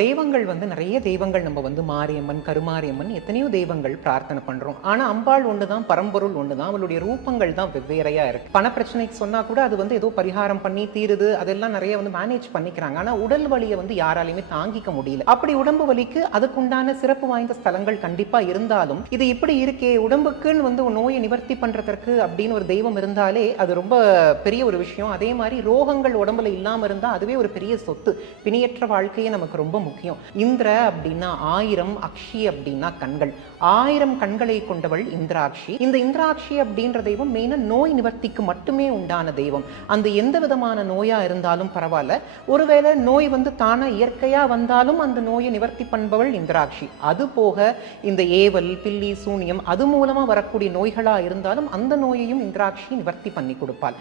தெய்வங்கள் வந்து நிறைய தெய்வங்கள் நம்ம வந்து மாரியம்மன் கருமாரியம்மன் எத்தனையோ தெய்வங்கள் பிரார்த்தனை பண்றோம். ஆனா அம்பாள் ஒண்ணுதான் பரம்பொருள் ஒண்ணுதான் அவளுடைய ரூபங்கள் தான் வெவ்வேறையா இருக்கு. பண பிரச்சனைக்கு சொன்னா கூட அது வந்து ஏதோ பரிகாரம் பண்ணி தீருது அதெல்லாம் நிறைய வந்து மேனேஜ் பண்ணிக்கிறாங்க. ஆனா உடல் வலியை வந்து யாராலையுமே தாங்கிக்க முடியல. அப்படி உடம்பு வலிக்கு அதுக்குண்டான சிறப்பு வாய்ந்த ஸ்தலங்கள் கண்டிப்பா இருந்தாலும் இது இப்படி இருக்கே உடம்புக்குன்னு வந்து நோயை நிவர்த்தி பண்றதற்கு அப்படின்னு ஒரு தெய்வம் இருந்தாலே அது ரொம்ப பெரிய ஒரு விஷயம். அதே மாதிரி ரோகங்கள் உடம்புல இல்லாம இருந்தா அதுவே ஒரு பெரிய சொத்து. பிணியற்ற வாழ்க்கையே நமக்கு ரொம்ப முக்கியம். இந்திர அப்படின்னா ஆயிரம் அக்ஷி அப்படின்னா கண்கள். ஆயிரம் கண்களை கொண்டவள் இந்திராட்சி. இந்த இந்திராட்சி அப்படின்ற தெய்வம் மெயினா நோய் நிவர்த்திக்கு மட்டுமே உண்டான தெய்வம். அந்த எந்த விதமான நோயா இருந்தாலும் பரவாயில்ல. ஒருவேளை நோய் வந்து தானா இயற்கையா வந்தாலும் அந்த நோயை நிவர்த்தி பண்பவள் இந்திராட்சி. அது போக இந்த ஏவல் பில்லி சூனியம் அது மூலமா வரக்கூடிய நோய்களா இருந்தாலும் அந்த நோயையும் இந்திராட்சி நிவர்த்தி பண்ணி கொடுப்பாள்.